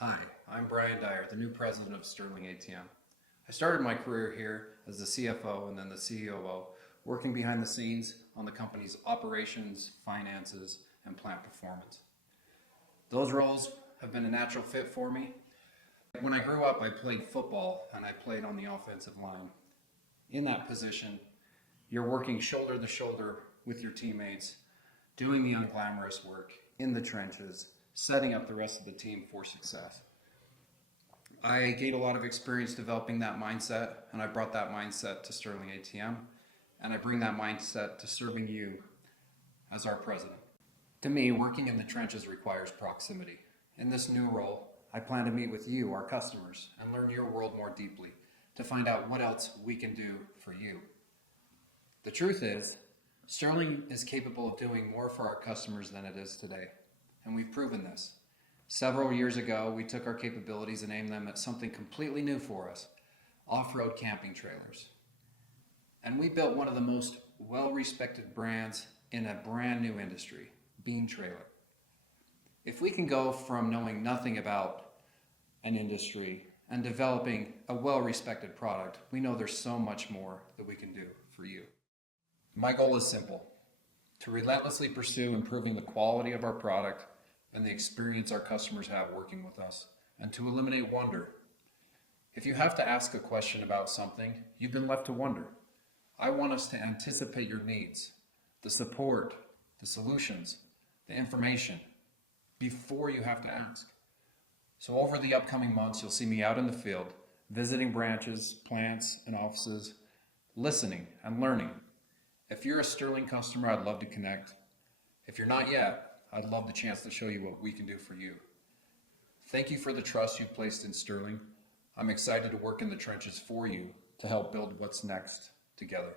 Hi, I'm Brian Dyer, the new president of Sterling ATM. I started my career here as the CFO and then the COO, working behind the scenes on the company's operations, finances, and plant performance. Those roles have been a natural fit for me. When I grew up, I played football and I played on the offensive line. In that position, you're working shoulder to shoulder with your teammates, doing the unglamorous work in the trenches, setting up the rest of the team for success. I gained a lot of experience developing that mindset, and I brought that mindset to Sterling ATM, and I bring that mindset to serving you as our president. To me, working in the trenches requires proximity. In this new role, I plan to meet with you, our customers, and learn your world more deeply to find out what else we can do for you. The truth is, Sterling is capable of doing more for our customers than it is today. And we've proven this. Several years ago, we took our capabilities and aimed them at something completely new for us, off-road camping trailers. And we built one of the most well-respected brands in a brand new industry, Beam Trailer. If we can go from knowing nothing about an industry and developing a well-respected product, we know there's so much more that we can do for you. My goal is simple: to relentlessly pursue improving the quality of our product and the experience our customers have working with us, and to eliminate wonder. If you have to ask a question about something, you've been left to wonder. I want us to anticipate your needs, the support, the solutions, the information, before you have to ask. So over the upcoming months, you'll see me out in the field, visiting branches, plants, and offices, listening and learning. If you're a Sterling customer, I'd love to connect. If you're not yet, I'd love the chance to show you what we can do for you. Thank you for the trust you've placed in Sterling. I'm excited to work in the trenches for you to help build what's next together.